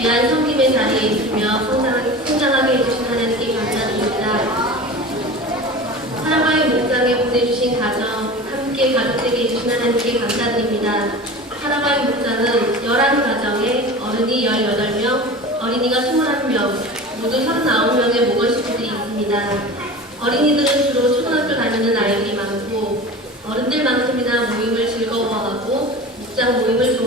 귀한 성김의 자리에 있으며 성장하게, 성장하게 해주신 하나님께 감사드립니다. 사랑과의 목장에 보내주신 가정, 함께 가족되게 해주신 하나님께 감사드립니다. 사랑과의 목장은 11가정에 어른이 18명, 어린이가 21명, 모두 39명의 모건 식구들이 있습니다. 어린이들은 주로 초등학교 다니는 아이들이 많고 어른들만큼이나 모임을 즐거워하고 목장 모임을.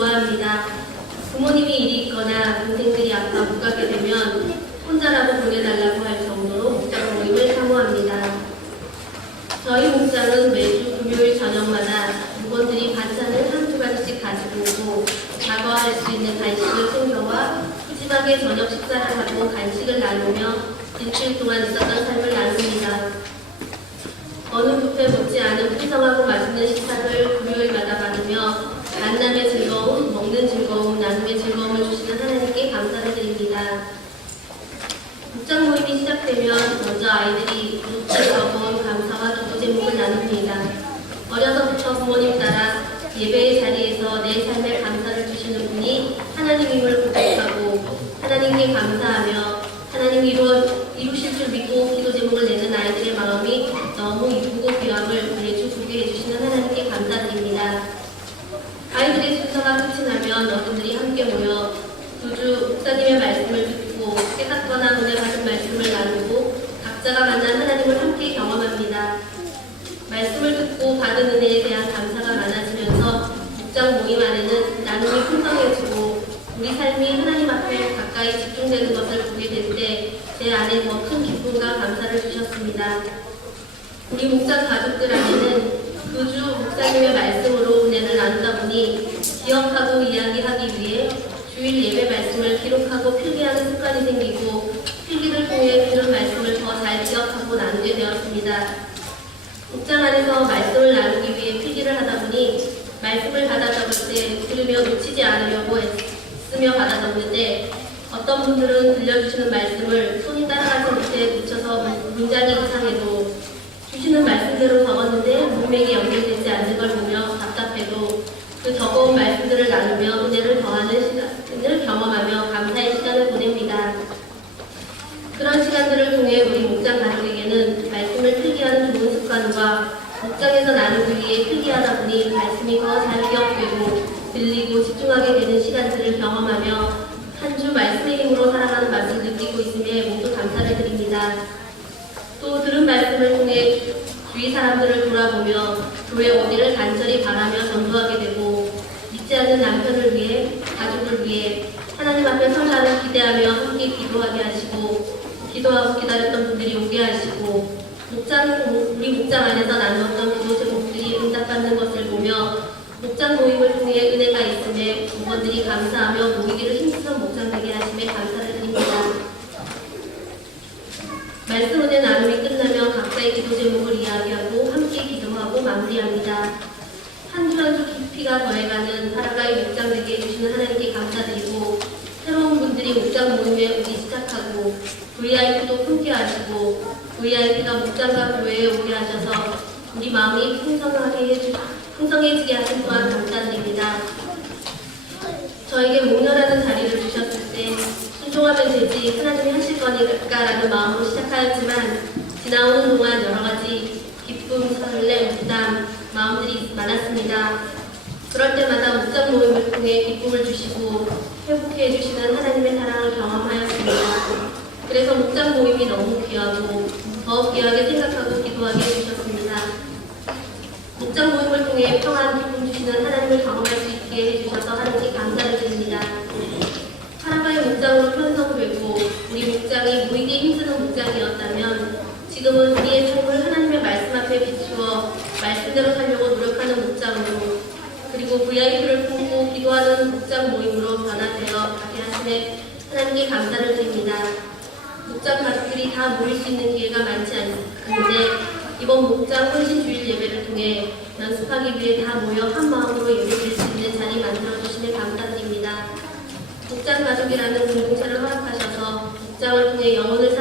부모님이 일이 있거나 동생들이 아파 못 가게 되면 혼자라도 보내달라고 할 정도로 목장 모임을 사모합니다. 저희 목장은 매주 금요일 저녁마다 직원들이 반찬을 한두 가지씩 가지고 오고 다과할 수 있는 간식을 챙겨와 푸짐하게 저녁 식사를 하고 간식을 나누며 일주일 동안 있었던 삶을 나눕니다. 어느 뷔페 못지 않은 풍성하고 맛있는 식사를 금요일마다 받으며 만남의 즐거움, 먹는 즐거움, 나눔의 즐거움을 주시는 하나님께 감사를 드립니다. 목장 모임이 아이들이 묵지 적은 감사와 기도 제목을 나눕니다. 어려서부터 부모님 따라 예배의 자리에서 내 삶에 감사를 주시는 분이 하나님임을 고백하고 하나님께 감사하며 하나님 이루어, 이루실 줄 믿고 기도 제목을 내는 아이들의 마음이 너무 이쁘고 귀함을 매주 보게 해주시는 하나님께 감사드립니다. 아이들의 순서가 끝이 나면 어른들이 함께 모여 두주 목사님의 말씀을 듣고 깨닫거나 은혜 받은 말씀을 나누고 각자가 만난 하나님을 함께 경험합니다. 말씀을 듣고 받은 은혜에 대한 감사가 많아지면서 목장 모임 안에는 나눔이 풍성해지고 우리 삶이 하나님 앞에 가까이 집중되는 것을 보게 될 때 제 안에 더 큰 기쁨과 감사를 주셨습니다. 우리 목장 가족들 안에는 그주 목사님의 말씀으로 은혜를 나누다 보니 기억하고 이야기하기 위해 주일 예배 말씀을 기록하고 필기하는 습관이 생기고 필기를 통해 들은 말씀을 더 잘 기억하고 나누게 되었습니다. 목장 안에서 말씀을 나누기 위해 필기를 하다 보니 말씀을 받아 적을 때 들으며 놓치지 않으려고 애쓰며 받아 적는데 어떤 분들은 들려주시는 말씀을 따라가지 못해 놓쳐서 문장이 이상해도 주시는 말씀대로 적었는데 문맥이 연결되지 않는 걸 보며 답답해도 그 적어온 말씀들을 나누며 은혜를 더하는 시간을 경험하며 감사의 시간을 보냅니다. 그런 시간들을 통해 우리 목장 가족에게는 말씀을 필기하는 좋은 습관과 목장에서 나누기 위해 필기하다 보니 말씀이 더 잘 기억되고 들리고 집중하게 되는 시간들을 경험하며 한 주 말씀의 힘으로 살아가는 맛을 느끼고 있음에 모두 감사를 드립니다. 또 들은 말씀을 통해 주위 사람들을 돌아보며 교회 오기를 간절히 바라며 전도하게 되고 믿지 않는 남편을 위해 가족을 위해 하나님 앞에 설날을 기대하며 함께 기도하게 하시고 기다렸던 분들이 오게 하시고 목장 우리 목장 안에서 나누었던 기도 제목들이 응답받는 것을 보며 목장 모임을 통해 은혜가 있음에 부모들이 감사하며 모이기를 힘쓰는 목장 되게 하심에 감사를 드립니다. 말씀 은혜 나눔이 끝나면 각자의 기도 제목을 이야기하고 함께 기도하고 마무리합니다. 한 주 한 주 깊이가 더해가는 하나가의 목장 되게 해주시는 하나님께 감사드리고 새로운 분들이 목장 모임에 오기 시작하고 VIP도 품게 하시고 VIP가 목장과 교회에 오게 하셔서 우리 마음이 풍성하게 해주, 풍성해지게 하신 또한 감사드립니다. 저에게 목련하는 자리를 주셨을 때 순종하면 되지 하나님이 하실 거니까라는 마음으로 시작하였지만 지나오는 동안 여러 가지 기쁨, 설렘, 부담, 마음들이 많았습니다. 그럴 때마다 목장 모임을 통해 기쁨을 주시고 회복해 주시는 하나님의 사랑을 경험하였습니다. 그래서 목장 모임이 너무 귀하고 더 귀하게 생각하고 기도하게 해주셨습니다. 목장 모임을 통해 평안 기쁨 주시는 하나님을 경험할 수 있게 해주셔서 하나님께 감사를 드립니다. 하나님의 목장으로 편성되고 우리 목장이 모이기 힘쓰는 목장이었다면 지금은 우리의 삶을 하나님의 말씀 앞에 비추어 말씀대로 살려고 노력하는 목장으로 그리고 VIP를 품고 기도하는 목장 모임으로 변화되어 가게 하심에 하나님께 감사를 드립니다. 목장 가족들이 다 모일 수 있는 기회가 많지 않은데 이번 목장 헌신 주일 예배를 통해 연습하기 위해 다 모여 한 마음으로 예배드릴 수 있는 자리 만들어 주시에 감사드립니다. 목장 가족이라는 공동체를 허락하셔서 목장을 통해 영혼을